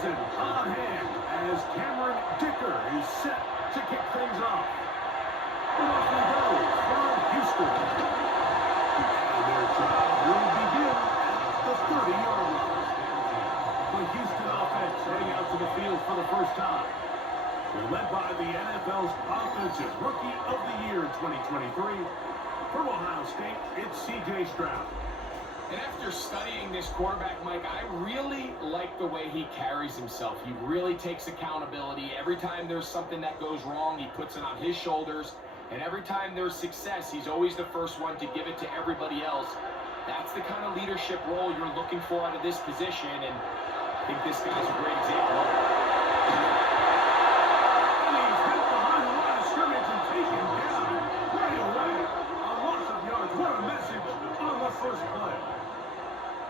Johnson on hand as Cameron Dicker is set to kick things off. Off we go for Houston. And their drive will begin at the 30-yard line. The Houston offense heading out to the field for the first time. They're led by the NFL's Offensive Rookie of the Year 2023. From Ohio State, it's C.J. Stroud. And after studying this quarterback, Mike, I really like the way he carries himself. He really takes accountability. Every time there's something that goes wrong, he puts it on his shoulders. And every time there's success, he's always the first one to give it to everybody else. That's the kind of leadership role you're looking for out of this position, and I think this guy's a great example of it. And he's hit behind the line of scrimmage and taken down right away. A loss of yards. What a message on the first play.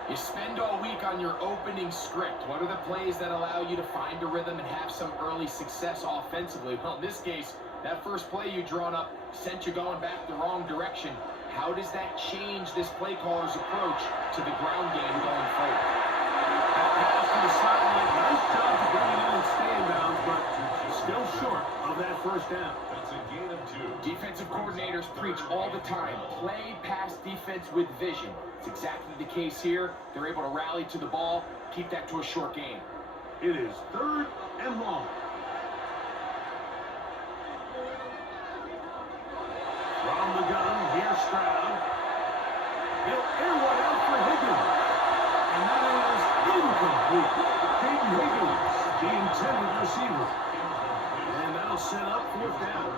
You spend all week on your opening script. What are the plays that allow you to find a rhythm and have some early success offensively? Well, in this case, that first play you drawn up sent you going back the wrong direction. How does that change this play caller's approach to the ground game going forward? That pass to the sideline. Nice job to bring it in and stay in bounds, but still short of that first down. That's a gain of 2. Defensive coordinators preach all the time, play pass defense with vision. It's exactly the case here. They're able to rally to the ball, keep that to a short game. It is 3rd and long. From the gun, here's Stroud. He'll air one out for Higgins. And that is incomplete. Peyton Higgins, the intended receiver. And that'll set up 4th down.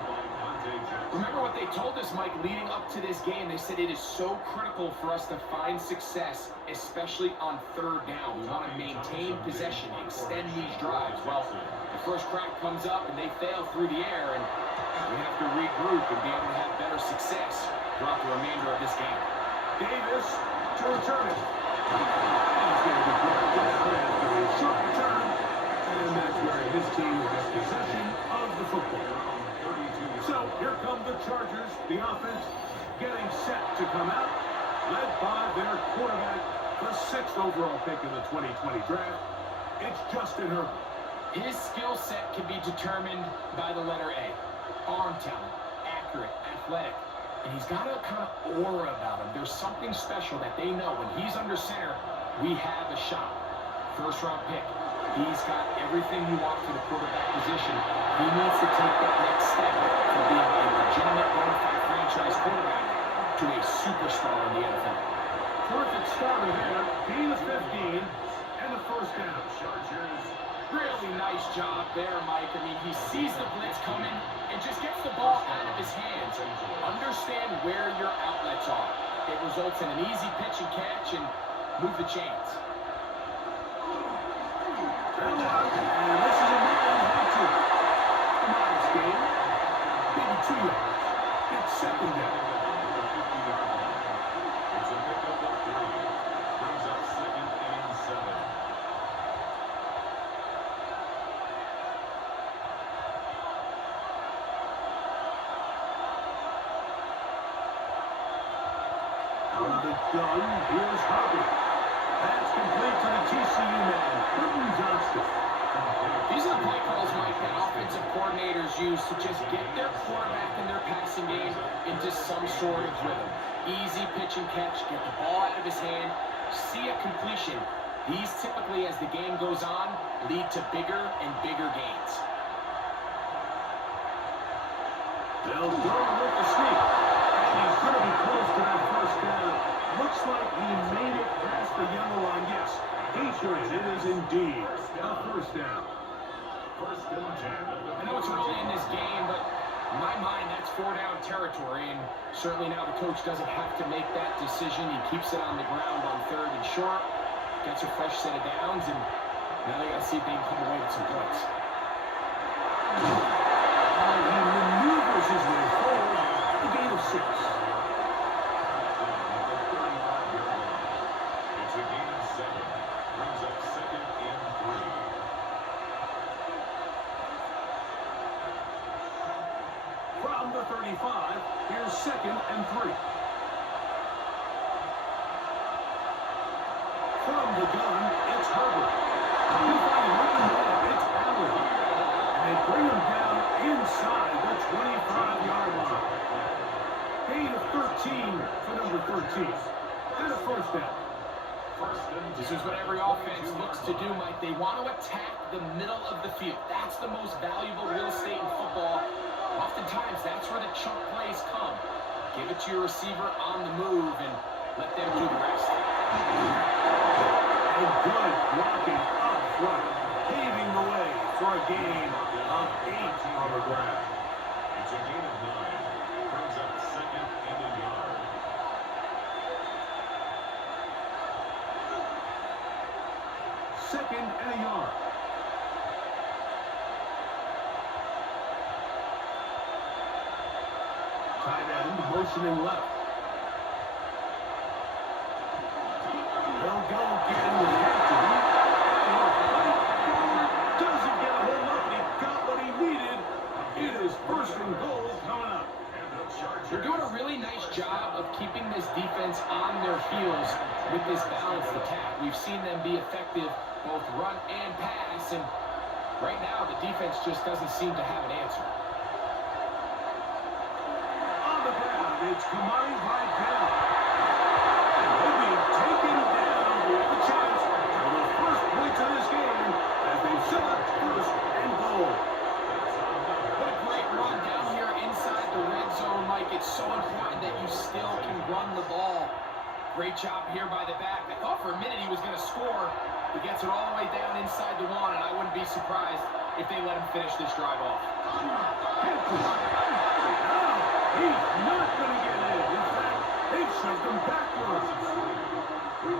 Remember what they told us, Mike, leading up to this game. They said it is so critical for us to find success, especially on 3rd down. We want to maintain possession, extend these drives. Well, the first crack comes up and they fail through the air, and we have to regroup and be able to have better success throughout the remainder of this game. Davis to return it. He's going to be brought down after a short return, and that's where his team will get possession of the football. So here come the Chargers, the offense getting set to come out, led by their quarterback, the 6th overall pick in the 2020 draft. It's Justin Herbert. His skill set can be determined by the letter A. Arm talent, accurate, athletic. And he's got a kind of aura about him. There's something special that they know when he's under center, we have a shot. 1st-round pick. He's got everything you want for the quarterback position. He needs to take that next step from being a legitimate bona fide franchise quarterback to a superstar in the NFL. Terrific starter there. Gain of 15 and the 1st down. Chargers. Really nice job there, Mike. I mean, he sees the blitz coming and just gets the ball out of his hands. Understand where your outlets are. It results in an easy pitch and catch and move the chains. And this is a man-to. Nice game. Maybe 2 yards. It's 2nd down. It's a pickup of 3. Brings up 2nd and 7. Out of the gun, here's Harvey. That's complete to the TCU man, Quentin Johnston. These are the play calls, Mike, that offensive coordinators use to just get their quarterback and their passing game into some sort of rhythm. Easy pitch and catch, get the ball out of his hand, see a completion. These typically, as the game goes on, lead to bigger and bigger gains. They'll go with the sneak. And he's going to be close to that 1st down. Looks like he made it past the yellow line. Yes, he sure is. It is indeed a 1st down. 1st and 10. I know it's early in this game, but in my mind, that's 4-down territory. And certainly now the coach doesn't have to make that decision. He keeps it on the ground on 3rd and short, gets a fresh set of downs, and now they got to see if they can come away with some points. And he maneuvers his way forward. A gain of 6. It's a gain of 7. Brings up 2nd and 3. From the 35, here's 2nd and 3. From the gun, it's Herbert. He'll find a bring him down inside the 25-yard line. Gain of 13 for number 13. And a first down. This is what every offense looks to do, Mike. They want to attack the middle of the field. That's the most valuable real estate in football. Oftentimes, that's where the chunk plays come. Give it to your receiver on the move and let them do the rest. And good blocking up front, paving the way for a gain of 8 on the ground. It's a gain of 9. Brings up second and a yard. Second and a yard. Tight end motioning left. They'll go again with Hampton. Doesn't get a hold of it. He got what he needed. It is first and goal coming up. They're doing a really nice job of keeping this defense on their heels with this balanced attack. We've seen them be effective both run and pass, and right now the defense just doesn't seem to have an answer. On the ground, it's Kamari Vidal. And he'll be taken down with a chance for the first points of this game as they set up first and goal. What a great run down here inside the red zone, Mike. It's so important that you still can run the ball. Great job here by the back. I thought for a minute he was going to score. He gets it all the way down inside the one, and I wouldn't be surprised if they let him finish this drive off. He's not going to get in. In fact, they shoved him backwards.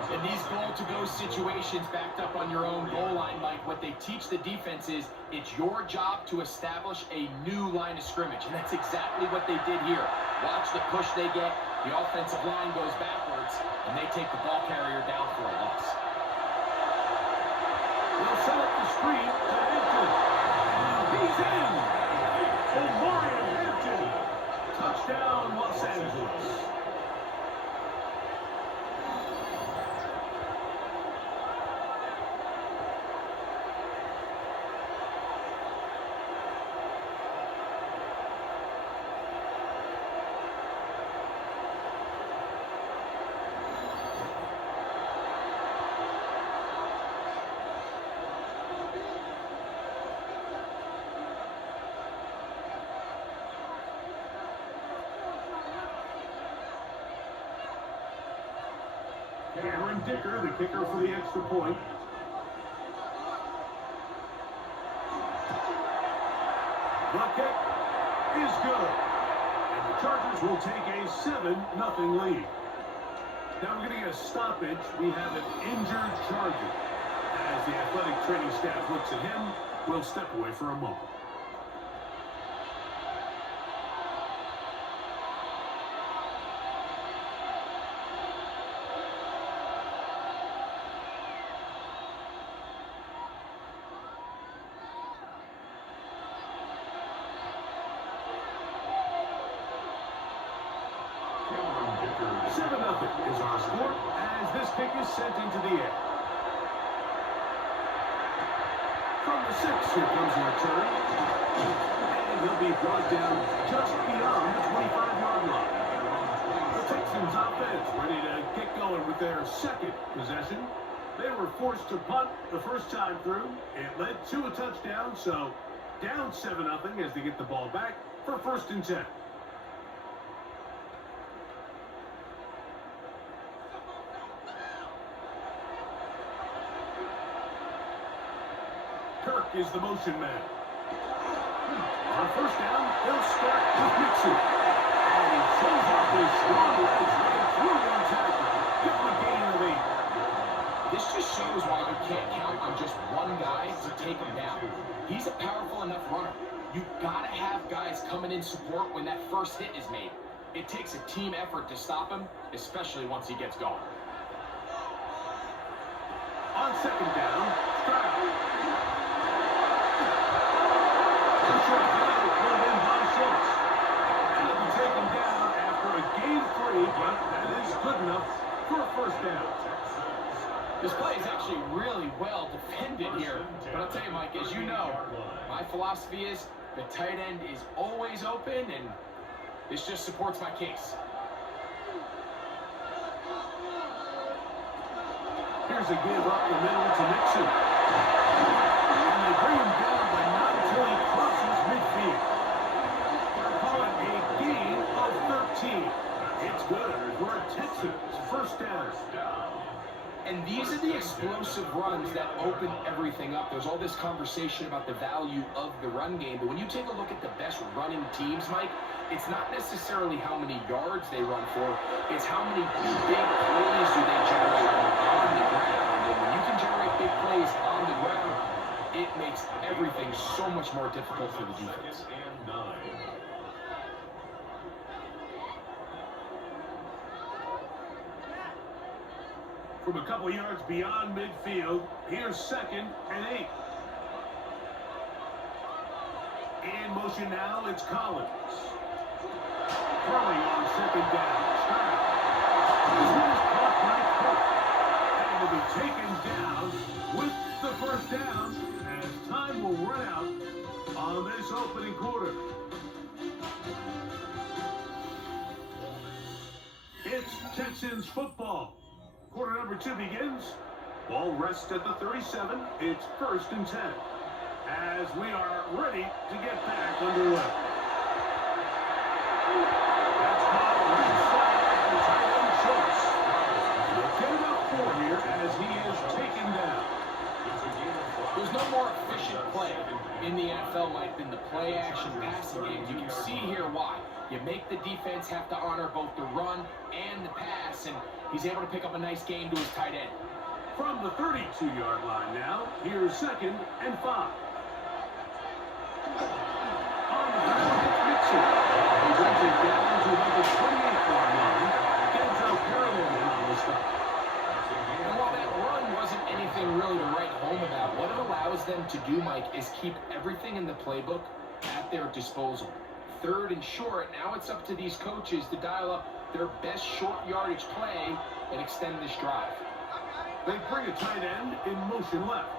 In these goal-to-go situations backed up on your own goal line, Mike, what they teach the defense is it's your job to establish a new line of scrimmage, and that's exactly what they did here. Watch the push they get. The offensive line goes backwards, and they take the ball carrier down for a loss. They'll set up the screen to Hampton. And he's in. Omarion Hampton. Touchdown, Los Angeles. Cameron Dicker, the kicker for the extra point. The kick is good. And the Chargers will take a 7-0 lead. Now we're going to get a stoppage. We have an injured Charger. As the athletic training staff looks at him, we'll step away for a moment. Is our score as this kick is sent into the air. From the 6, here comes the return. And he'll be brought down just beyond the 25-yard line. The Texans offense ready to get going with their second possession. They were forced to punt the first time through. It led to a touchdown, so down 7-0 as they get the ball back for 1st and 10. Kirk is the motion man. On 1st down, they'll start with Mixon. And he shows off his strong legs right through one tackle. Give him a gain of 8. This just shows why you can't count on just one guy to take him down. He's a powerful enough runner. You've got to have guys coming in support when that first hit is made. It takes a team effort to stop him, especially once he gets going. On 2nd down, Stroud. Short play pulled in by Schultz. And it'll be taken down after a gain of 3, but that is good enough for a 1st down. This play is actually really well defended here. But I'll tell you, Mike, as you know, my philosophy is the tight end is always open, and this just supports my case. Here's a give up the middle to Nixon. And they bring him down, but not until he crosses midfield. They're calling a gain of 13. It's good for a Texans first down. And these are the explosive runs that open everything up. There's all this conversation about the value of the run game, but when you take a look at the best running teams, Mike, it's not necessarily how many yards they run for, it's how many big plays do they generate on the ground. And when you can generate big plays on the ground, it makes everything so much more difficult for the defense. From a couple yards beyond midfield, here's 2nd and 8. In motion now, it's Collins. Throwing on 2nd down. This one is caught by Cook. And will be taken down with the first down as time will run out on this opening quarter. It's Texans football. Quarter number 2 begins. Ball rests at the 37. It's 1st and 10. As we are ready to get back underway. That's caught right side the tight end Schultz. They'll get it up 4 here as he is taken down. There's no more efficient play in the NFL, Mike, than the play-action passing game. You can see here why. You make the defense have to honor both the run and the pass, and he's able to pick up a nice game to his tight end. From the 32-yard line now, here's 2nd and 5. On the ground, it's Nixon. He brings it down to about the 28-yard line. Denzel Perryman on the stop. And while that run wasn't anything really to write home about, what it allows them to do, Mike, is keep everything in the playbook at their disposal. 3rd and short, now it's up to these coaches to dial up their best short yardage play and extend this drive. They bring a tight end in motion left.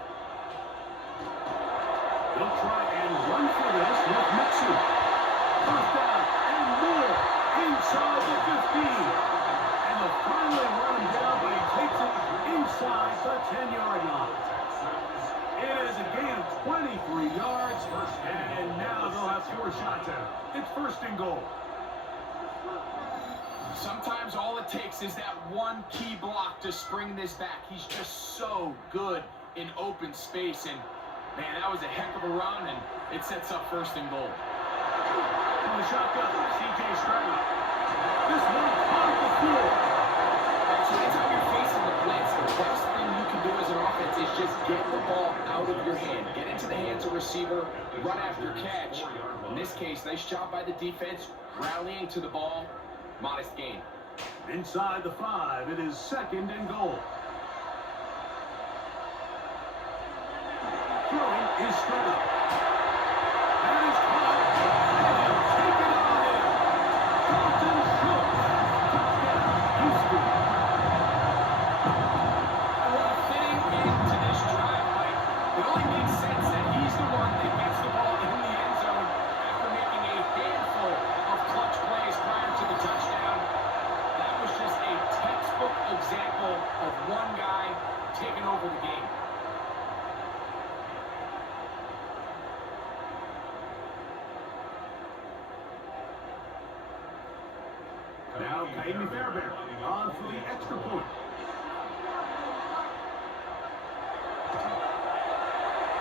They'll try and run for this with Nixon. First down and more inside the 15. And they'll finally run him down, but he takes it inside the 10-yard line. It is a gain of 23 yards, and now they'll have 4 shots at it. It's 1st and goal. Sometimes all it takes is that one key block to spring this back. He's just so good in open space, and man, that was a heck of a run, and it sets up 1st and goal. From the shotgun, C.J. Stroud. This one caught the floor. So anytime you're facing the blitz, the best thing you can do as an offense is just get the ball out of your hand. Get into the hands of receiver, run after catch. In this case, nice job by the defense, rallying to the ball. Modest gain. Inside the 5, it is 2nd and goal. Throwing is Stroud. That is caught. And he'll take it on in. Dalton Schultz. Touchdown, Houston. What a fitting end to this drive, Mike. It only makes sense that he's the one that gets the ball in the end zone after making a handful of clutch plays prior to the touchdown. That was just a textbook example of one guy taking over the game. Now, Kaimi Fairbairn on for the extra point.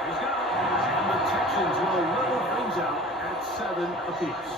He's got it. And the Texans will level things out at 7 apiece.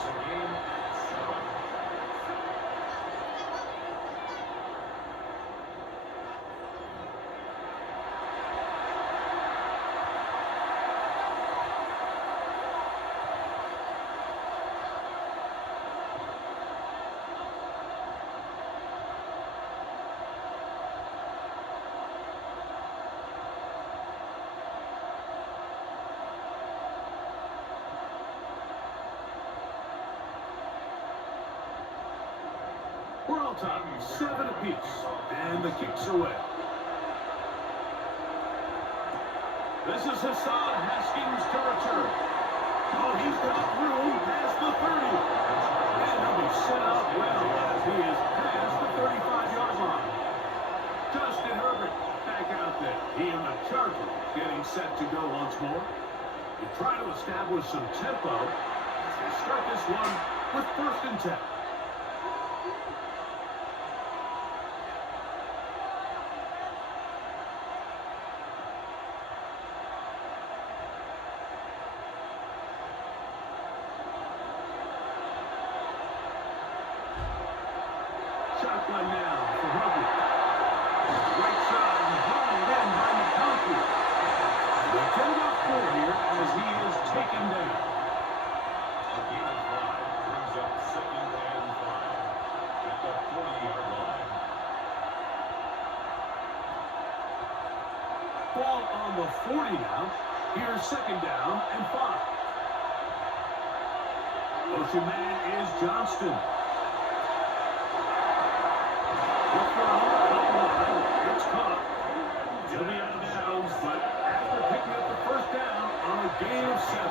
We're all tied 7 apiece, and the kick's away. This is Hassan Haskins to return. Oh, he's got room past the 30. And he'll be set up well as he is past the 35-yard line. Justin Herbert back out there. He and the Chargers getting set to go once more. You try to establish some tempo as they start this one with 1st and 10. Shotgun now for Herbert. Right side, hauled in by McConkey. They get up 4 here as he is taken down. A gain of 5 brings up 2nd and 5 at the 40-yard line. Ball on the 40 now. Here's 2nd down and 5. Motion man is Johnston. It's caught. He'll be out of bounds, but after picking up the 1st down on a gain of 7.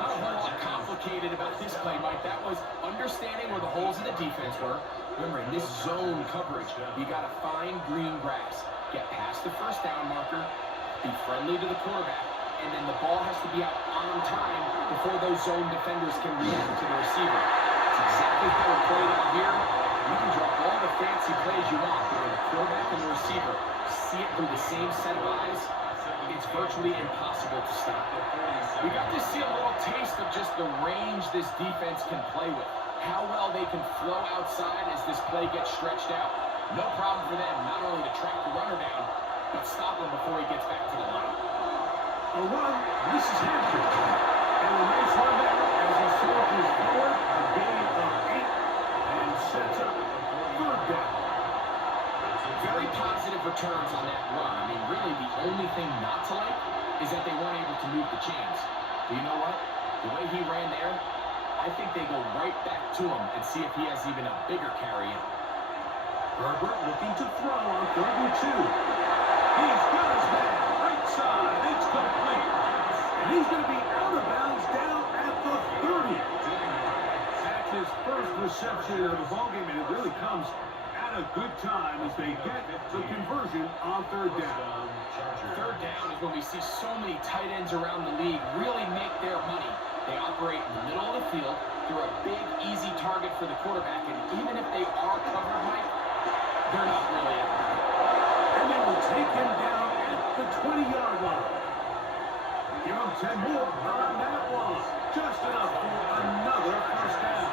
Not a whole lot complicated about this play, Mike. That was understanding where the holes in the defense were. Remember, in this zone coverage, you got to find green grass. Get past the 1st down marker, be friendly to the quarterback, and then the ball has to be out on time before those zone defenders can react to the receiver. That's exactly how it played out here. You can draw all the fancy plays you want, but when the quarterback and the receiver see it through the same set of eyes, it's virtually impossible to stop. We got to see a little taste of just the range this defense can play with. How well they can flow outside as this play gets stretched out. No problem for them not only to track the runner down, but stop him before he gets back to the line. A run, this is Hampton. And a nice run there as he circles forward, a gain of 8, and sets up 3rd down. Very positive returns on that run. I mean, really the only thing not to like is that they weren't able to move the chains. But you know what? The way he ran there, I think they go right back to him and see if he has even a bigger carry in. Herbert looking to throw on 3rd and 2. He's got his man right side. It's complete. And he's going to be out of bounds down at the 30. That's his 1st reception of the ballgame, and it really comes at a good time as they get the conversion on 3rd down. 3rd down is when we see so many tight ends around the league really make their money. They operate in the middle of the field. They're a big, easy target for the quarterback, and even if they are covered, Mike, they're not really out. And they will take him down at the 20-yard line. Give him 10 more on that one. Just enough for another 1st down.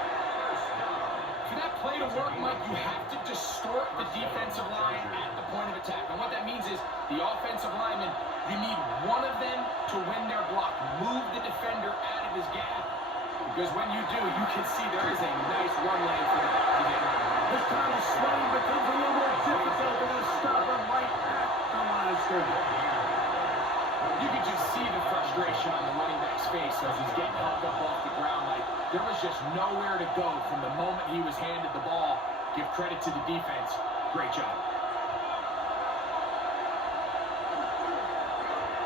For that play to work, Mike, you have to distort the defensive line at the point of attack. And what that means is the offensive lineman, you need one of them to win their block. Move the defender out of his gap. Because when you do, you can see there is a nice run lane for the back to get. This time the swing becomes a little more difficult than a stop him right at the line of scrimmage. You can just see the frustration on the running back's face as he's getting helped up off the ground. Like, there was just nowhere to go from the moment he was handed the ball. Give credit to the defense. Great job.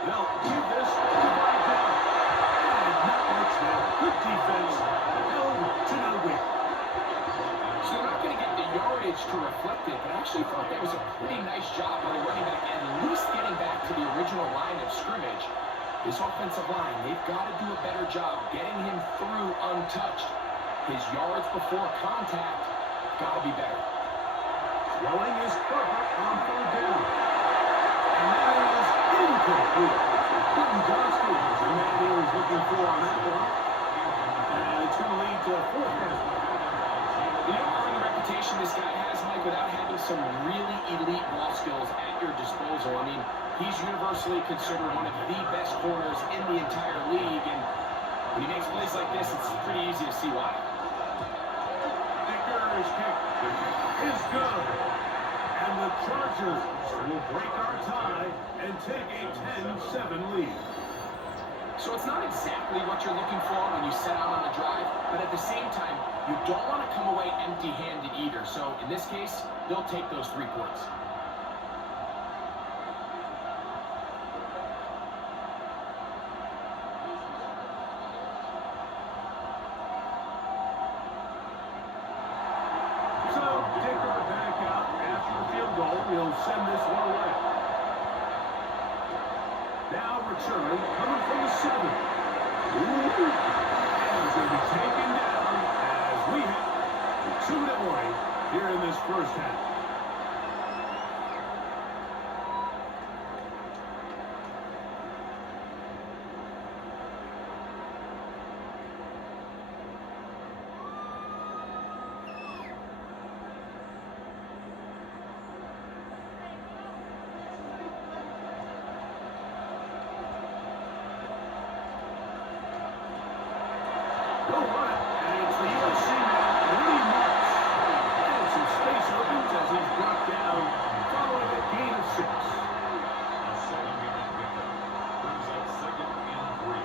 They'll give this to Martin. And not much there. Good defense. Held to no win. So they're not going to get the yardage to reflect it, but I actually thought that was a pretty nice job by the running back, at least getting back to the original line of scrimmage. This offensive line, they've got to do a better job getting him through untouched. His yards before contact got to be better. Throwing is Herbert on 3rd down. And that is incomplete. Quentin Johnston is the man he was looking for on that one. And it's going to lead to a 4th down. You know, earning the reputation this guy has, Mike, without having some really elite ball skills at your disposal. I mean, he's universally considered one of the best corners in the entire league, and when he makes plays like this, it's pretty easy to see why. Dicker's kick is good. And the Chargers will break our tie and take a 10-7 lead. So it's not exactly what you're looking for when you set out on the drive, but at the same time, you don't want to come away empty-handed either. So in this case, they'll take those 3 points. Dicker back out after the field goal. He'll send this one away. Now return, coming from the 7. Ooh. And he's going to be taken down as we have 2-minute warning here in this first half. Go on it, and it's the USC man, Lee Marks. And some space opens as he's brought down, following a gain of 6. A 7-yard pickup brings up 2nd and 3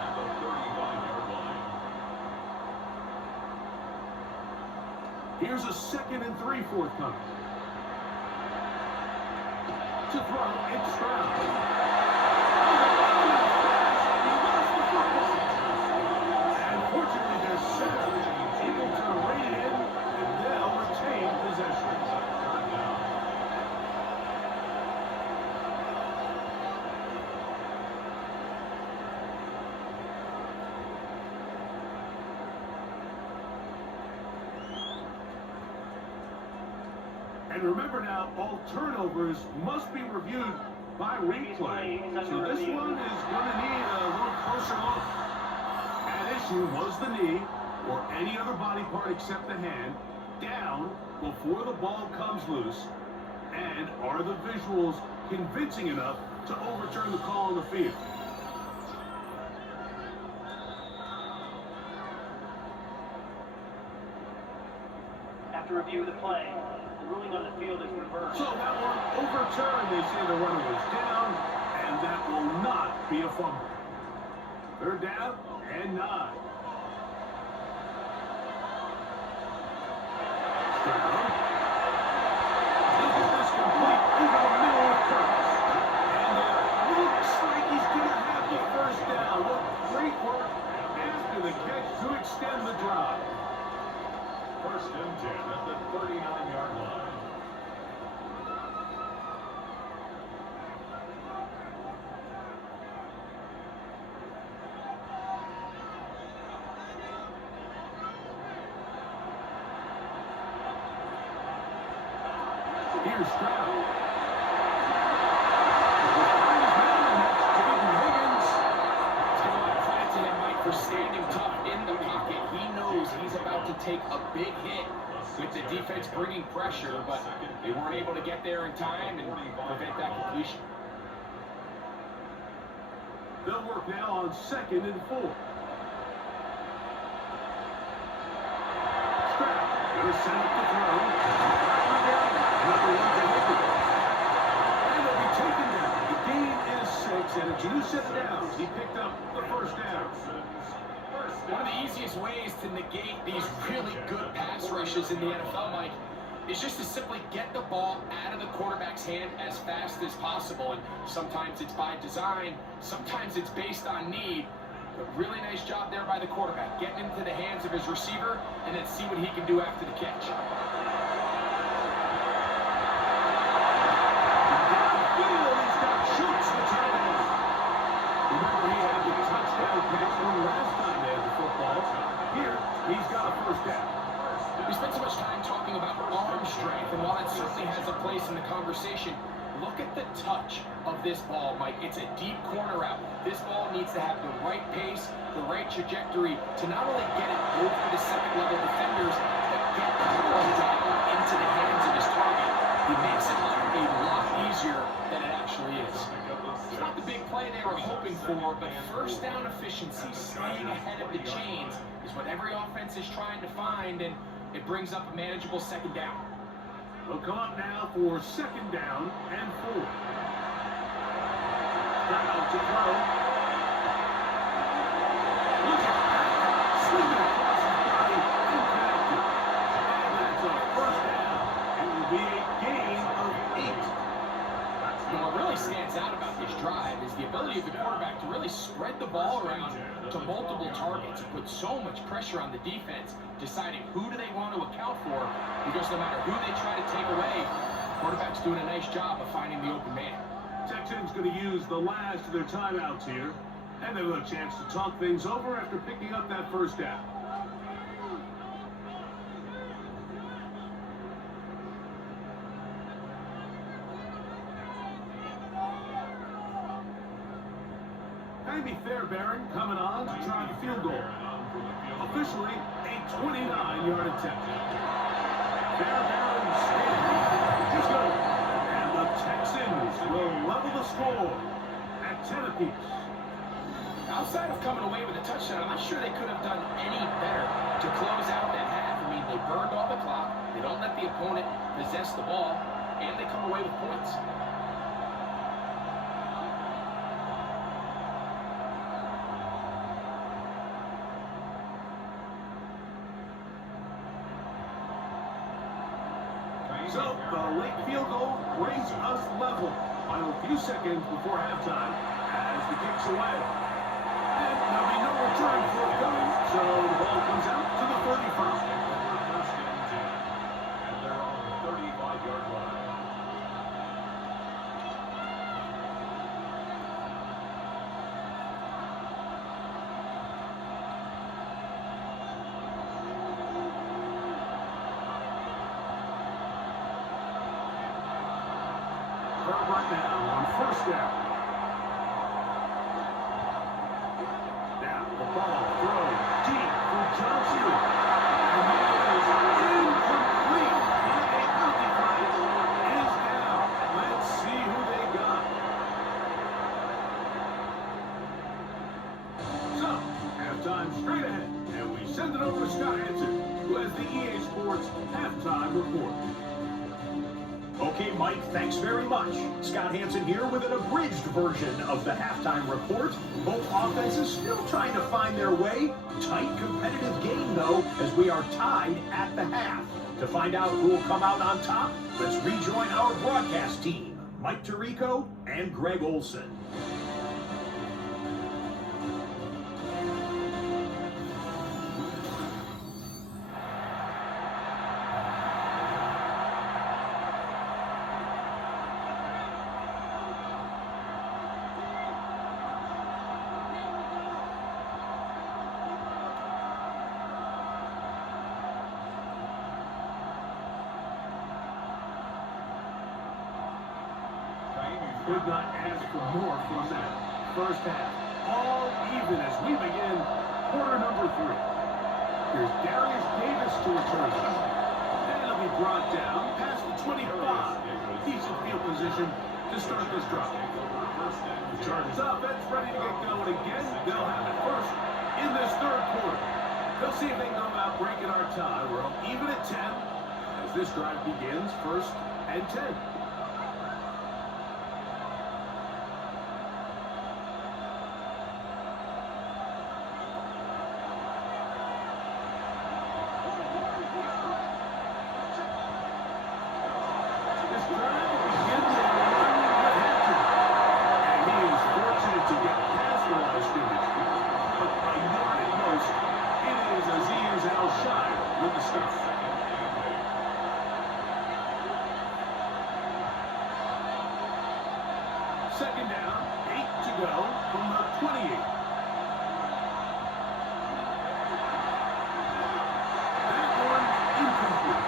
at the 35-yard line. Here's a 2nd and 3 forthcoming. To throw, it's Stroud. Unfortunately, there's 7 able to rein it in, and they'll retain possession. And remember now, all turnovers must be reviewed by replay. So this one is going to need a little closer look. At issue was the knee, or any other body part except the hand, down before the ball comes loose. And are the visuals convincing enough to overturn the call on the field? After review of the play, the ruling on the field is reversed. So that one overturned. They say the runner was down, and that will not be a fumble. 3rd down and 9. Stroud. Look at this complete over the middle of Curtis. And it looks like he's going to have the 1st down. What great work after the catch to extend the drive. 1st and 10 at the 39-yard line. Here's Stroud. Jaden Higgins. Give a lot of credit to him, Mike, for standing tough in the pocket. He knows he's about to take a big hit with the defense bringing pressure, but they weren't able to get there in time and prevent that completion. They'll work now on 2nd and 4. Stroud going to send it to throw. Another one to Higgins. And they'll be taken down. The gain is 6, and it's a new set of downs. He picked up the 1st down. One of the easiest ways to negate these really good pass rushes in the NFL, Mike, is just to simply get the ball out of the quarterback's hand as fast as possible. And sometimes it's by design, sometimes it's based on need. But really nice job there by the quarterback, getting into the hands of his receiver and then see what he can do after the catch. Downfield, he's got Schultz returning. Remember, he had the touchdown pass from last time they had the football. Here, he's got a 1st down. We spent so much time talking about arm strength, and while it certainly has a place in the conversation, look at the touch of this ball, Mike. It's a deep corner route. This ball needs to have the right pace, the right trajectory to not only get it over the 2nd-level defenders, but get the ball down into the hands of his target. He makes it look a lot easier than it actually is. It's not the big play they were hoping for, but 1st down efficiency, staying ahead of the chains, is what every offense is trying to find, and it brings up a manageable 2nd down. They'll come up now for 2nd down and 4. Stroud to throw. Look at that. Swinging across his body, impacted. And that's a 1st down. It will be a gain of 8. What really stands out about this drive is the ability of the quarterback to really spread the ball around to multiple targets. It puts so much pressure on the defense, deciding who do they want to account for, because no matter who they try to take away, quarterback's doing a nice job of finding the open man. Texans going to use the last of their timeouts here, and they'll have a chance to talk things over after picking up that first down. Amy Fairbairn coming on to try the field goal. Officially, a 29-yard attempt. Fairbairn standing. Just go. And the Texans will level the score at 10 apiece. Outside of coming away with a touchdown, I'm not sure they could have done any better to close out that half. I mean, they burned all the clock. They don't let the opponent possess the ball, and they come away with points. So, the late field goal brings us level. Final few seconds before halftime as the kick's away. And there'll be no return forthcoming, so the ball comes out to the 35. And they're on the 35-yard line. Right now on first down. Now the ball thrown deep for Johnson. And it is incomplete. A penalty flag is down. Let's see who they got. So, halftime straight ahead. And we send it over to Scott Hansen, who has the EA Sports halftime report. Okay, Mike, thanks very much. Scott Hansen here with an abridged version of the halftime report. Both offenses still trying to find their way. Tight, competitive game, though, as we are tied at the half. To find out who will come out on top, let's rejoin our broadcast team, Mike Tirico and Greg Olson. Could not ask for more from that first half. All even as we begin quarter number 3. Here's Darius Davis to return. And it'll be brought down past the 25. Decent field position to start this drive. The Chargers offense ready to get going again. They'll have it first in this third quarter. They'll see if they can go about breaking our tie. We're even at 10 as this drive begins, first and 10. Second down, 8 to go from the 28. That one incomplete.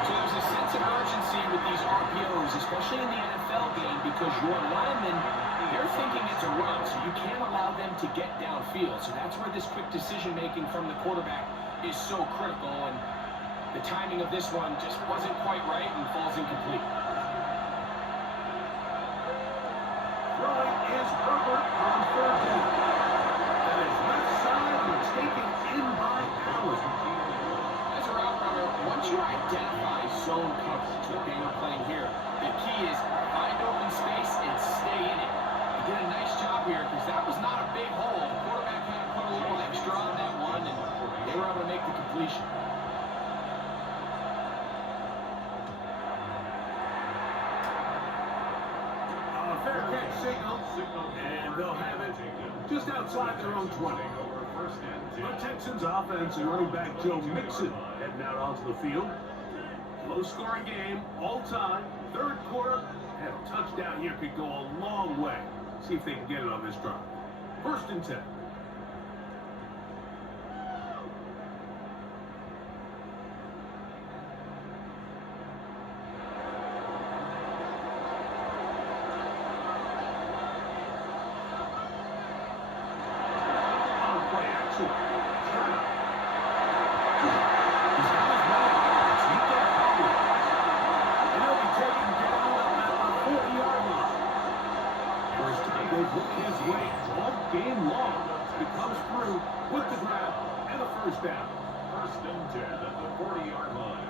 So there's a sense of urgency with these RPOs, especially in the NFL game, because your linemen, they're thinking it's a run, so you can't allow them to get downfield. So that's where this quick decision-making from the quarterback is so critical, and the timing of this one just wasn't quite right and falls incomplete. Throwing is Herbert on third down. That is left side and taken in by Allen. As a route runner, once you identify zone coverage, the game we're playing here, the key is find open space and stay in it. He did a nice job here because that was not a big hole. The quarterback had to put a little extra on that one, and they were able to make the completion. fair catch signal, and they'll have it just outside their own 20. The Texans offense and running back Joe Mixon heading out onto the field. Low-scoring game, all time, third quarter, and a touchdown here could go a long way. See if they can get it on this drive. 1st and 10. On play action. Turner. He's got his man. It's Nico Collins. And he'll be taken down at the 40-yard line. First time they've worked his way all game long. He comes through with the grab and a first down. 1st and 10 at the 40-yard line.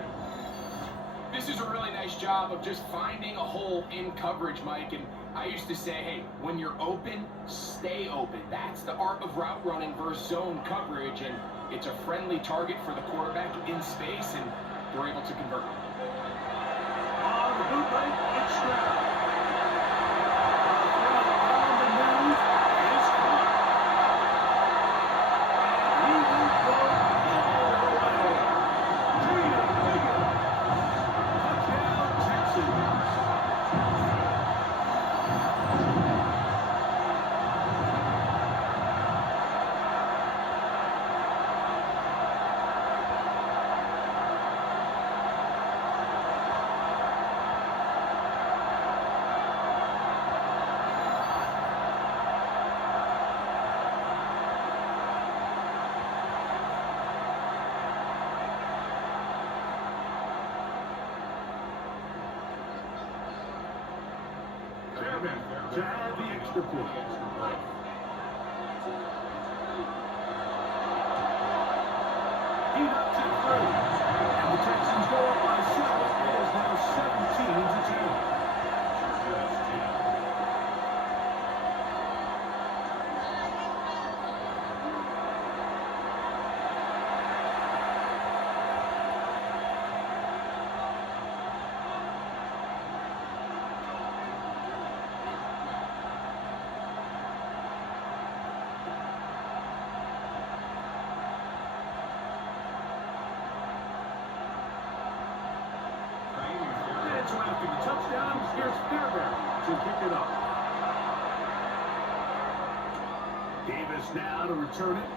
This is a really nice job of just finding a hole in coverage, Mike. And I used to say, hey, when you're open, stay open. That's the art of route running versus zone coverage. And it's a friendly target for the quarterback in space, and they're able to convert. On the bootleg, it's Stroud. On the move is caught. And he will go all the way. Gino Wiggins. Touchdown, Texans. To add the extra point. He knocks it through. And the Texans go up by 7. It is now 17-10. So after the touchdown, here's Fairbairn to kick it up. Davis now to return it.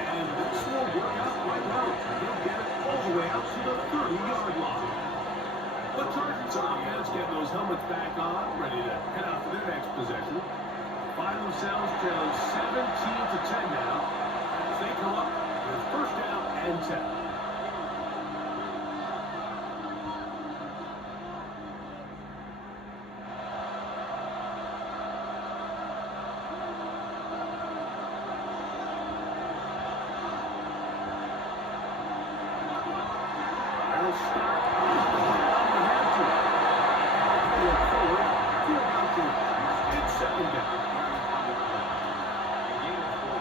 And this will work out quite well. He'll get it all the way out to the 30-yard line. The Chargers offense getting those helmets back on, ready to head out for their next possession. Find themselves trailing 17-10 now as they come up with 1st down and 10. They'll start on the ground. They have to. They look forward to about the 2nd down. Gain of 4.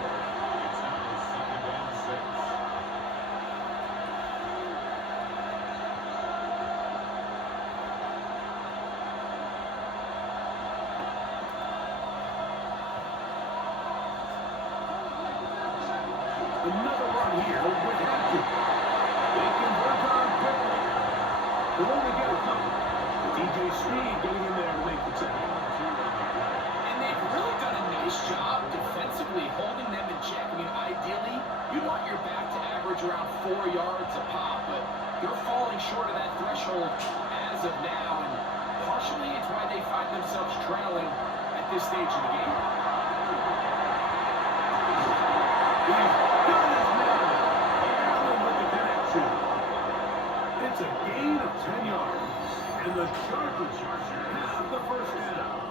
It's now 2nd and 6. Another run here with Hampton. They convert on quickly. They'll only get a couple. DJ Sneed getting in there to make the tackle. And they've really done a nice job defensively holding them in check. I mean, ideally, you want your back to average around 4 yards a pop, but they're falling short of that threshold as of now. And partially, it's why they find themselves trailing at this stage of the game. He's got his man. Allen with the connection. It's a gain of 10 yards. And the Chargers have the 1st down.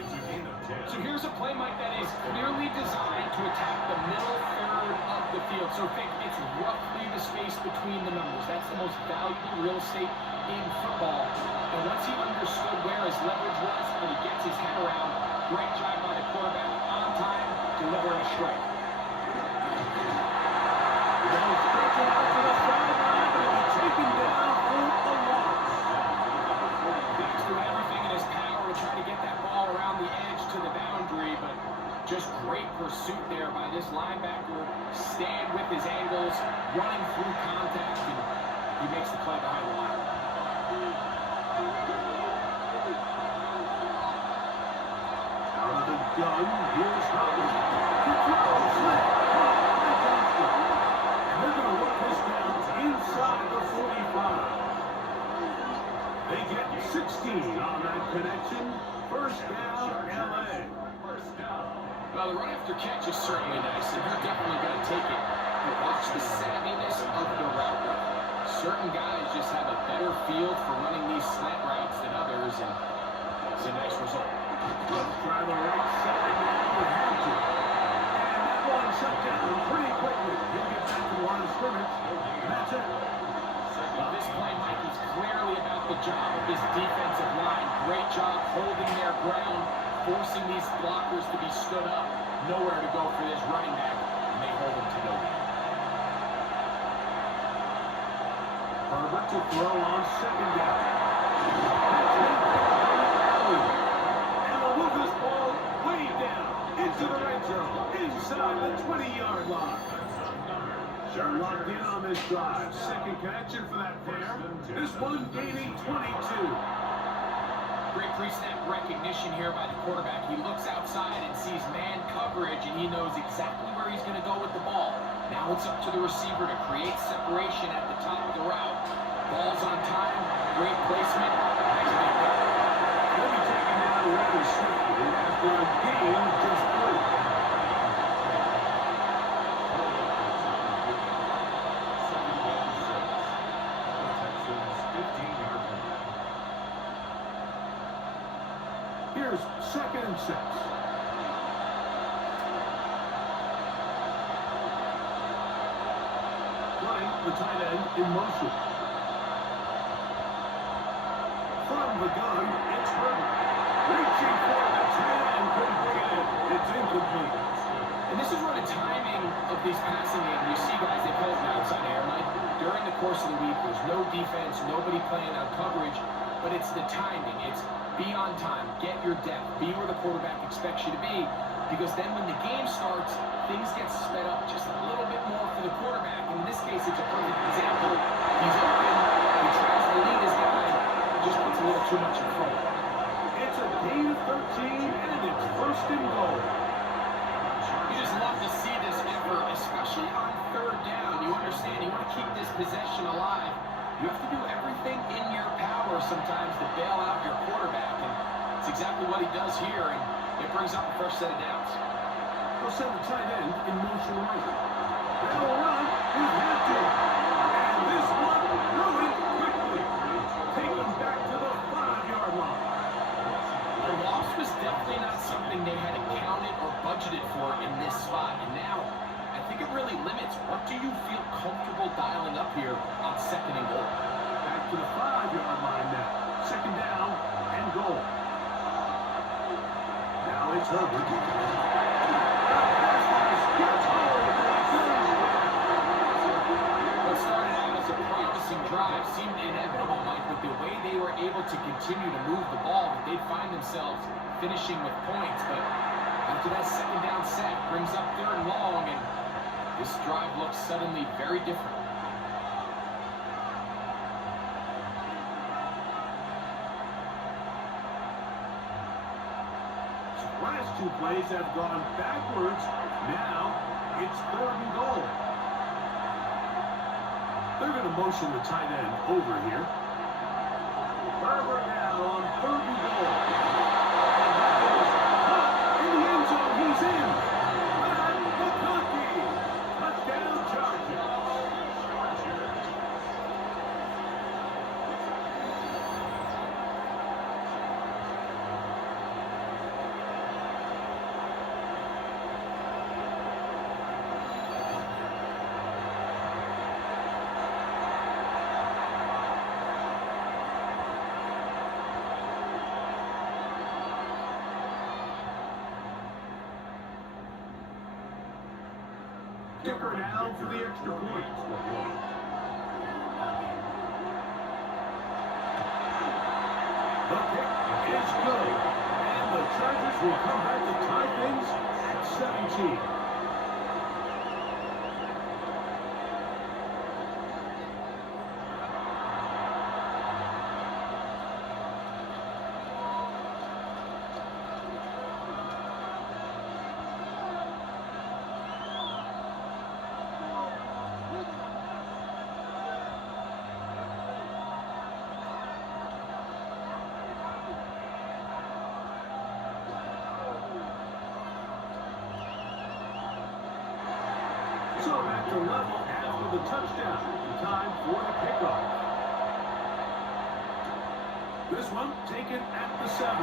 It's a gain of 10. So here's a play, Mike, that is clearly designed to attack the middle third of the field. So think it's roughly the space between the numbers. That's the most valuable real estate in football. And once he understood where his leverage was and he gets his head around, great job by the quarterback on time, delivering a strike. They'll stretch it out to the sideline and be taken down for a loss. Just great pursuit there by this linebacker. Stand with his angles, running through contact, and he makes the play behind the line. Out of the gun, here's Howard. He throws it. Caught by Johnston. And they're going to work this down inside the 45. They get 16 on that connection. First down, LA. Well, the run after catch is certainly nice, and you're definitely going to take it. But watch the savviness of the route running. Certain guys just have a better feel for running these slant routes than others, and it's a nice result. Try the right side now with Hampton. And that one shut down pretty quickly. He'll get back to the line of scrimmage. And that's it. Well, this play, Mike, is clearly about the job of this defensive line. Great job holding their ground, forcing these blockers to be stood up. Nowhere to go for this running back, and they hold him to no gain. Herbert to throw on second down. And the Lucas ball way down into the red zone, inside the 20-yard line. They're locked in on this drive. Second connection for that pair. This one gaining 22. Great pre-snap recognition here by the quarterback. He looks outside and sees man coverage, and he knows exactly where he's going to go with the ball. Now it's up to the receiver to create separation at the top of the route. Ball's on time, great placement, nice big pick. He'll be taken down rather swiftly after a gain of just 3. Here's 2nd and 6. Running the tight end in motion. From the gun, it's Herbert. Reaching for the 10 and couldn't bring it in. It's incomplete. And this is where the timing of these passing games, you see guys, they play from outside air, Mike. During the course of the week, there's no defense, nobody playing on coverage, but it's the timing. It's be on time, get your depth, be where the quarterback expects you to be, because then when the game starts, things get sped up just a little bit more for the quarterback. In this case, it's a perfect example. He's open, he tries to lead his guy, just puts a little too much in front. It's a gain of 13, and it's 1st and goal. You just love to see this effort, especially on 3rd down. You understand, you want to keep this possession alive. You have to do everything in your power sometimes to bail out your quarterback, and it's exactly what he does here, and it brings up a fresh set of downs. They'll send the tight end in motion right. They'll run with Hampton. And this one ruined quickly. Take them back to the 5-yard line. The loss was definitely not something they had accounted or budgeted for in this spot, and now I think it really limits what do you feel comfortable dialing up here on 2nd and goal. Back to the 5-yard line now. 2nd down and goal. Now it's Herbert. What started out as a promising drive seemed inevitable, Mike, with the way they were able to continue to move the ball, but they'd find themselves finishing with points. But after that 2nd down set brings up 3rd and long, and this drive looks suddenly very different. Last 2 plays have gone backwards. Now it's 3rd and goal. They're going to motion the tight end over here. Herbert now on 3rd and goal. And that is caught in the end zone. He's in. Matt McConkey. Touchdown Chargers. Dicker now for the extra point. The kick is good. And the Chargers will come back to tie things at 17. So back to level after the touchdown. Time for the kickoff. This one taken at the 7.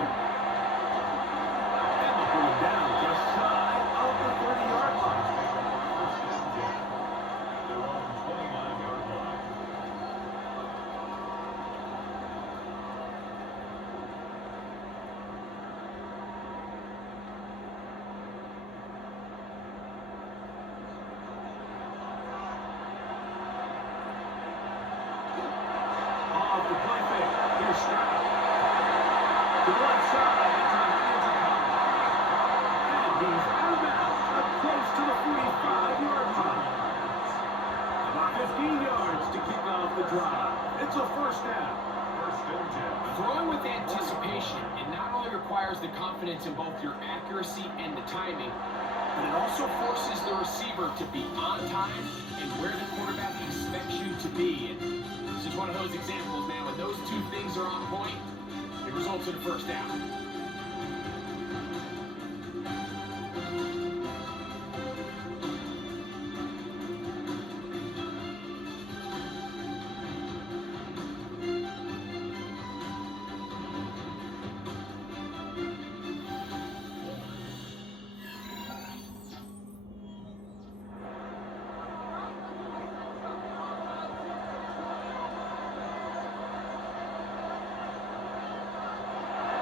And they'll put it down just shy of the 30-yard line. Their own 29-yard line. Off the play fake. Here's Stroud. To the left side into the hands of Collins. And he's out of bounds, up close to the 45-yard line. About 15 yards to kick off the drive. It's a first down. First and 10. Throwing with anticipation, it not only requires the confidence in both your accuracy and the timing, but it also forces the receiver to be on time and where the quarterback expects you to be. And this is one of those examples, man. When those two things are on point, it results in a first down.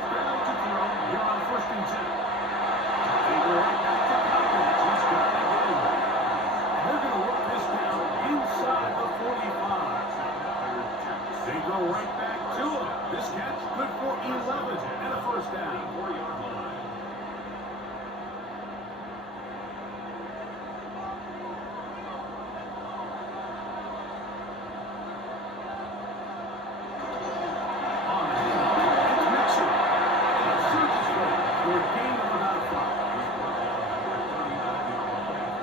Stroud to throw. Here on first and 10. They go right back to Collins. He's got it again. And they're going to work this down inside the 45. They go right back to him. This catch good for 11 and a first down. 4-yard line. On the handoff, it's Mixon. And it surges forward for a gain of about 5. He's brought down by their 39-yard line.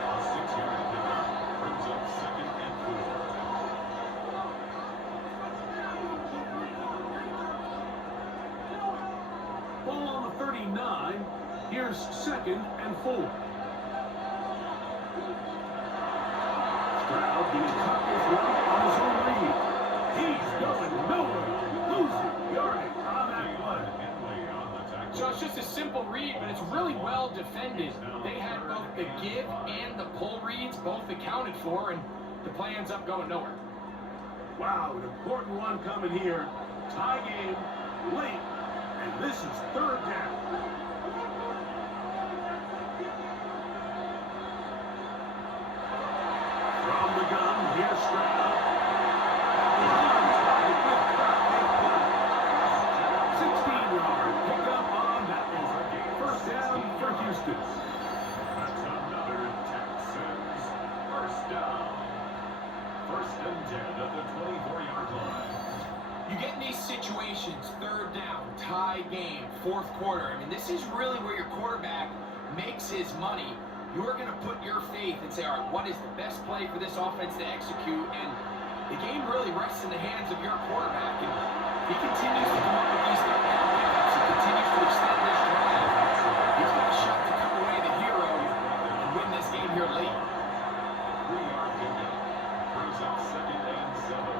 A 6-yard pickup brings up second and 4. Ball on the 39. Here's second and 4. Stroud being cut this one on his own read. He's going nowhere. Losing yardage on that play. Henley on the tackle. So it's just a simple read, but it's really well defended. They had both the give and the pull reads both accounted for, and the play ends up going nowhere. Wow, an important one coming here. Tie game, late, and this is third down. From the gun, here's Stroud. And the arm tag with perfect play. 16-yard pickup on that one. First down for Houston. That's another Texans first down. First and 10 at the 24-yard line. You get in these situations, third down, tie game, fourth quarter. I mean, this is really where your quarterback makes his money. You're going to put your faith and say, all right, what is the best play for this offense to execute? And the game really rests in the hands of your quarterback. And he continues to come up with these third down pickups. He continues to extend this drive. He's got a shot to come away the hero and win this game here late. 3-yard pickup brings up second and 7.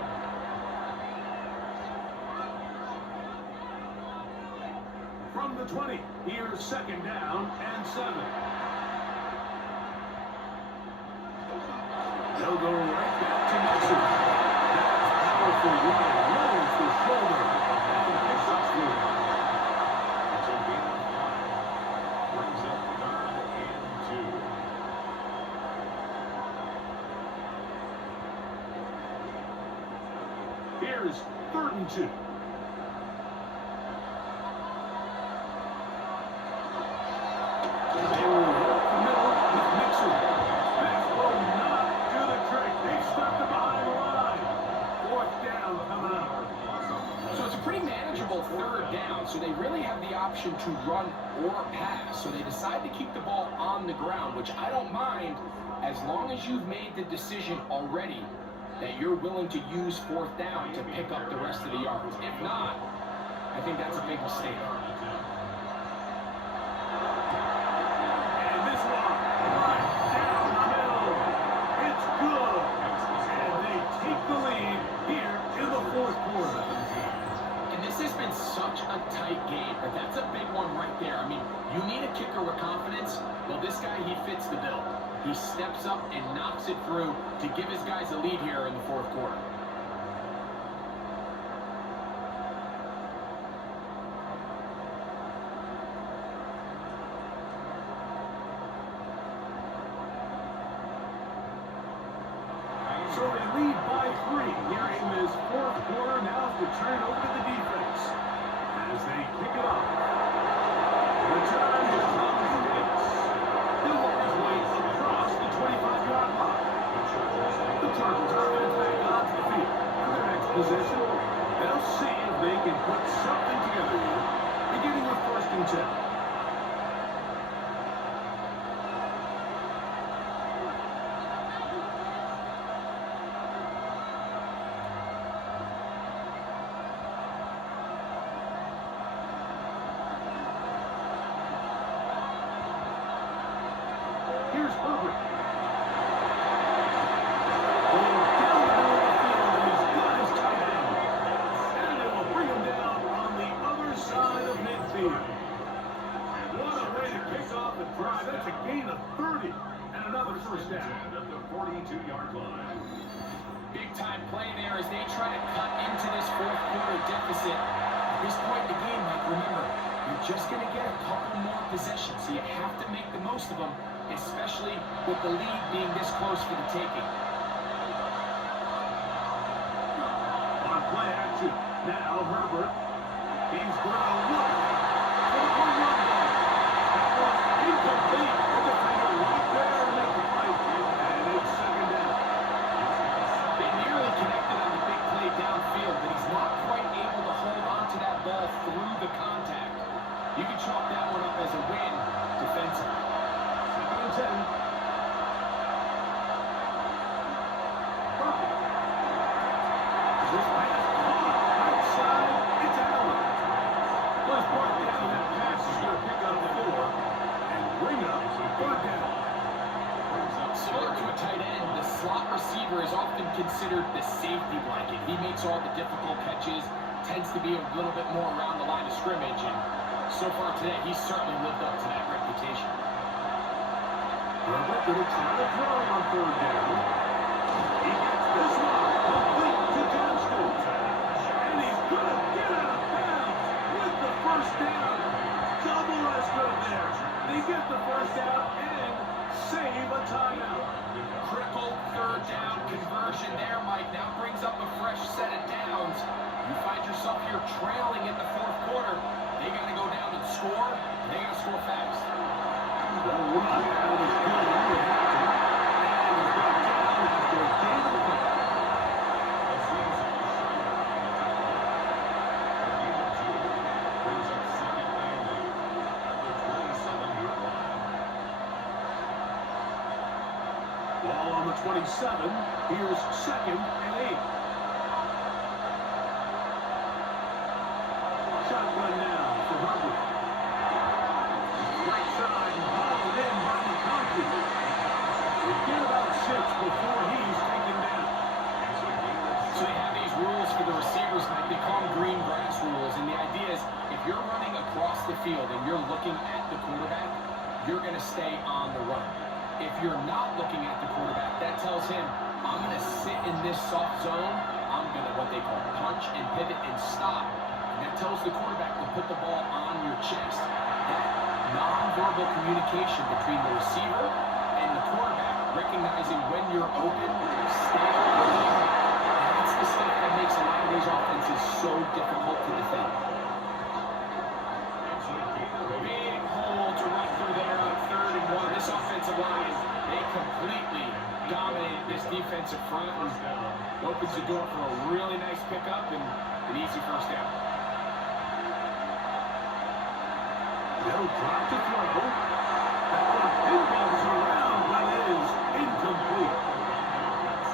From the 20, here's second down and 7. They'll go right back to Mixon. That's powerful run. Lowers the shoulder and picks up 3. It's a gain of 5. Brings up third and 2. Here's third and 2. They will work the middle option to run or pass, so they decide to keep the ball on the ground, which I don't mind as long as you've made the decision already that you're willing to use fourth down to pick up the rest of the yards. If not, I think that's a big mistake. And this one, right down the middle. It's good. And they take the lead here in the fourth quarter. And this has been such a tight game, but that's a big one right there. I mean, you need a kicker with confidence. Well, this guy, he fits the bill. He steps up and knocks it through to give his guys a lead here in the fourth quarter. So they lead by 3 here in this fourth quarter. Now to turn over to the defense as they kick it off. Return to Hopkins. He'll work his way across the 25-yard line. The Cardinals are going back onto the field for their next possession. They'll see if they can put something together here, beginning with 1st and 10. Here's Herbert. Going down the middle of the field, and he's got his tight end. And it will bring him down on the other side of midfield. What a way to kick off the drive. That's a gain of 30 and another first down. At the 42-yard line. Big time play there as they try to cut into this fourth quarter deficit. At this point in the game, Mike, remember, you're just going to get a couple more possessions, so you have to make the most of them, especially with the lead being this close for the taking. On play action. Now Herbert. He's going to look for the home run ball. That was incomplete. The defender right there to make the play. And it's 2nd down. They nearly connected on the big play downfield, but he's not quite able to hold on to that ball through the contact. You can chalk that one up as a win defensively. 2nd and 10. Herbert. This pass caught outside. It's Allen. Was brought down. That pass is going to pick up 4 and bring up 3rd down. Similar to a tight end, the slot receiver is often considered the safety blanket. He makes all the difficult catches, tends to be a little bit more around the line of scrimmage, and so far today, he's certainly lived up to that reputation. Herbert going to try to throw on 3rd down. He gets this one complete to Johnston. And he's going to get out of bounds with the first down. Double as good there. They get the first down and save a timeout. Critical 3rd down conversion there, Mike. Now brings up a fresh set of downs. You find yourself here trailing in the fourth quarter. They got to go down and score. They got to score fast. The run out is good. And he's got down after a gain of a couple. Brings up 2nd and 8 at the 27-yard line. Ball on the 27. Here's 2nd and 8. Shotgun now for Herbert. Right side, hauled in by McConkey. They get about 6 before he's taken down. So they have these rules for the receivers, Mike. They call them green grass rules. And the idea is if you're running across the field and you're looking at the quarterback, you're going to stay on the run. If you're not looking at the quarterback, that tells him, I'm going to sit in this soft zone. I'm going to what they call punch and pivot and stop. And that tells the quarterback to put the ball on your chest. That nonverbal communication between the receiver and the quarterback, recognizing when you're open, stay open. That's the stuff that makes a lot of these offenses so difficult to defend. Big hole to run through there on 3rd and 1. This offensive line, they completely dominated this defensive front and opens the door for a really nice pickup and an easy first down. They'll drop to throw. That one pinballs around, but is incomplete.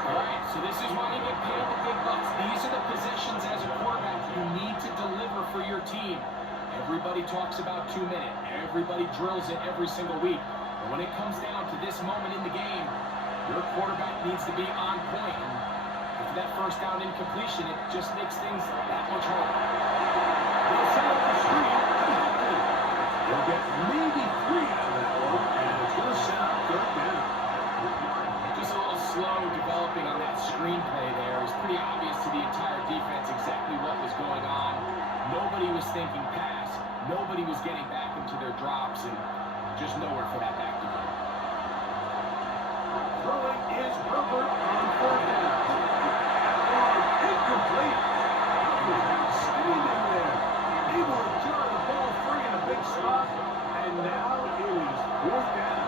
All right, so this is why you get paid the big bucks. These are the possessions as a quarterback you need to deliver for your team. Everybody talks about 2 minutes. Everybody drills it every single week. But when it comes down to this moment in the game, your quarterback needs to be on point. And for that first down incompletion, it just makes things that much harder. They'll set up the screen. They'll get maybe 3 out of that one, and it's going to set up 3rd down. Just a little slow developing on that screenplay there. It was pretty obvious to the entire defense exactly what was going on. Nobody was thinking pass. Nobody was getting back into their drops, and just nowhere for that back to go. Throwing is Herbert on 4th down. Incomplete. Standing there, able to jar the ball free in a big spot, and now it is 4th down.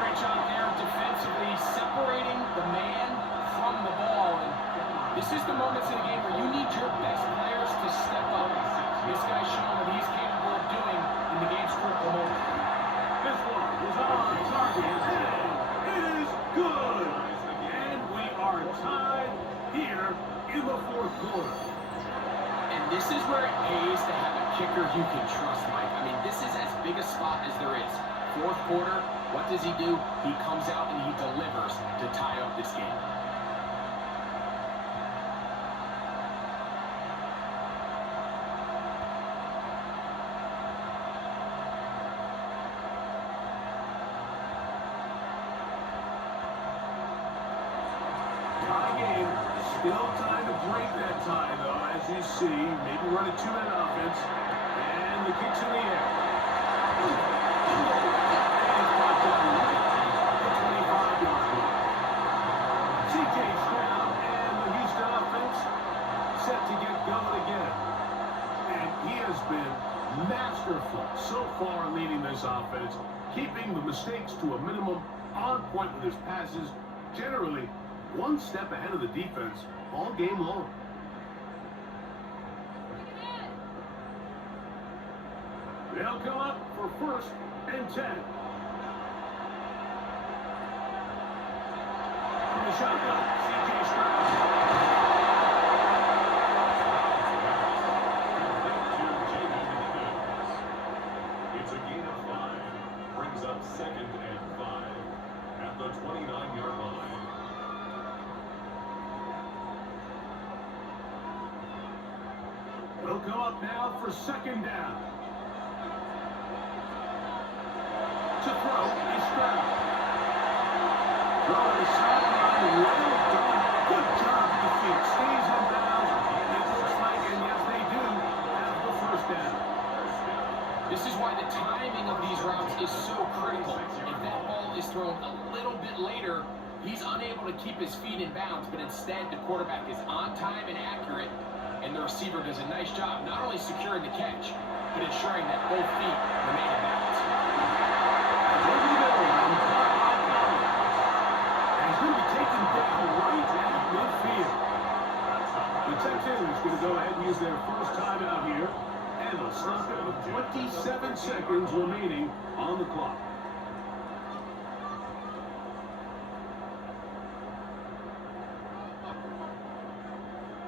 Great job there defensively, separating the man from the ball. And this is the moments in the game where you need your best players to step up. This guy's shown what he's capable of doing in the game's critical moment. This one is on target, and it is good. And we are tied here in the 4th quarter. And this is where it pays to have a kicker you can trust, Mike. I mean, this is as big a spot as there is. 4th quarter, what does he do? He comes out and he delivers to tie up this game. Tie game. Still time to break that tie, though, as you see. Maybe run a 2-man offense. And the kick's in the air. And it's brought down right at the 25-yard line. C.J. Stroud and the Houston offense set to get going again. And he has been masterful so far leading this offense, keeping the mistakes to a minimum, on point with his passes, generally one step ahead of the defense all game long. They'll come up for 1st and 10. From the shotgun, C.J. Stroud. It's a gain of 5. Brings up 2nd and 5 at the 29-yard line. They'll come up now for 2nd down. To throw is Stroud. Throw to the sideline. Well done. Good job with the feet. Stays in bounds. It looks like, and yes, they do, have the 1st down. This is why the timing of these routes is so critical. If that ball is thrown a little bit later, he's unable to keep his feet in bounds, but instead the quarterback is on time and accurate, and the receiver does a nice job not only securing the catch, but ensuring that both feet remain in bounds. Over the middle, and caught by Collins. And he's going to be taken down right at midfield. The Texans going to go ahead and use their 1st timeout here, and they'll stop it with 27 seconds remaining on the clock.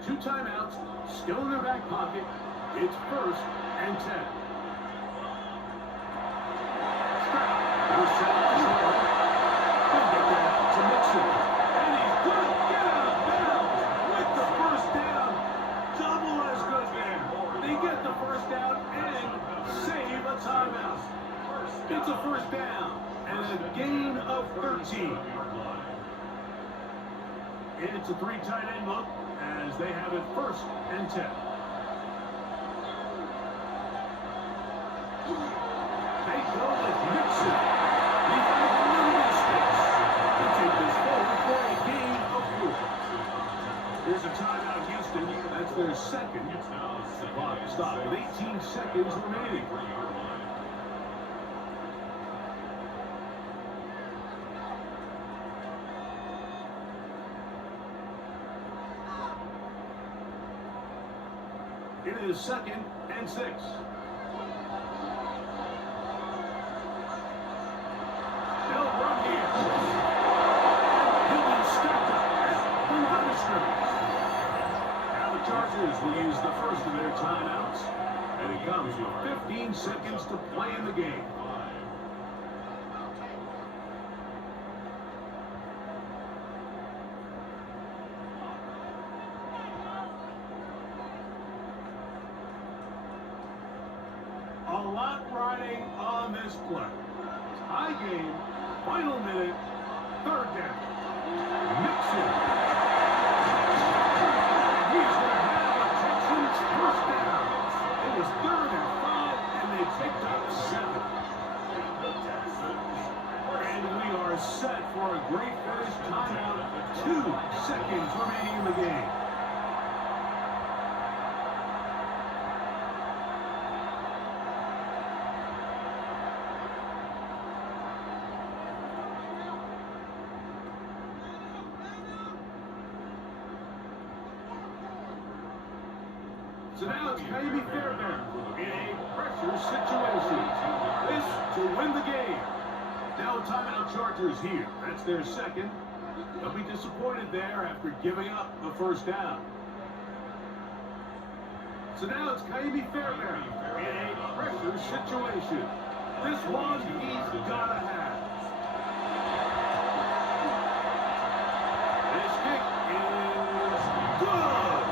Two timeouts, still in their back pocket. It's 1st and 10. Stroud, they're set up to throw. He'll get that out to Mixon. And he's going to get out of bounds with the 1st down. Double as good there. They get the 1st down and save a timeout. It's a 1st down and a gain of 13. It's a 3 tight end look as they have it 1st and 10. They go with Mixon. He finds a little mistakes. They take this forward for a gain of 4. Here's a timeout, Houston. That's their 2nd. The clock stopped with 18 seconds remaining. It is 2nd and 6. to play in the game. A lot riding on this play. Tie game, final minute, third down. Mixon. And he's going to have a Texans first down. It was 3rd and 5, and they picked up 7. And we are set for a great finish. Timeout. 2 seconds remaining in the game. So now it's maybe Fairbairn in a pressure situation. This to win the game. Now timeout Chargers here. That's their second. They'll be disappointed there after giving up the first down. So now it's Kaimi Fairbairn in a pressure situation. This one he's gotta have. This kick is good.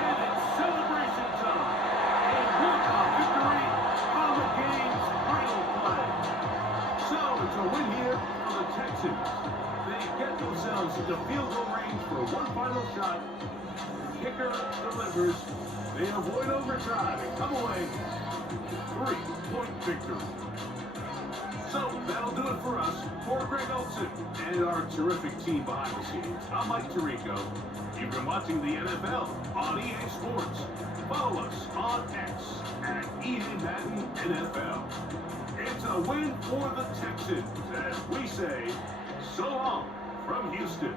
And it's celebration time. A walk-off victory on the game's final play. So it's a win here for the Texans. They get themselves into field goal range for one final shot. Kicker delivers. They avoid overtime and come away 3-point victory. So that'll do it for us. For Greg Olson and our terrific team behind the scenes, I'm Mike Tirico. You've been watching the NFL on EA Sports. Follow us on X at EA Madden NFL. It's a win for the Texans as we say so long from Houston.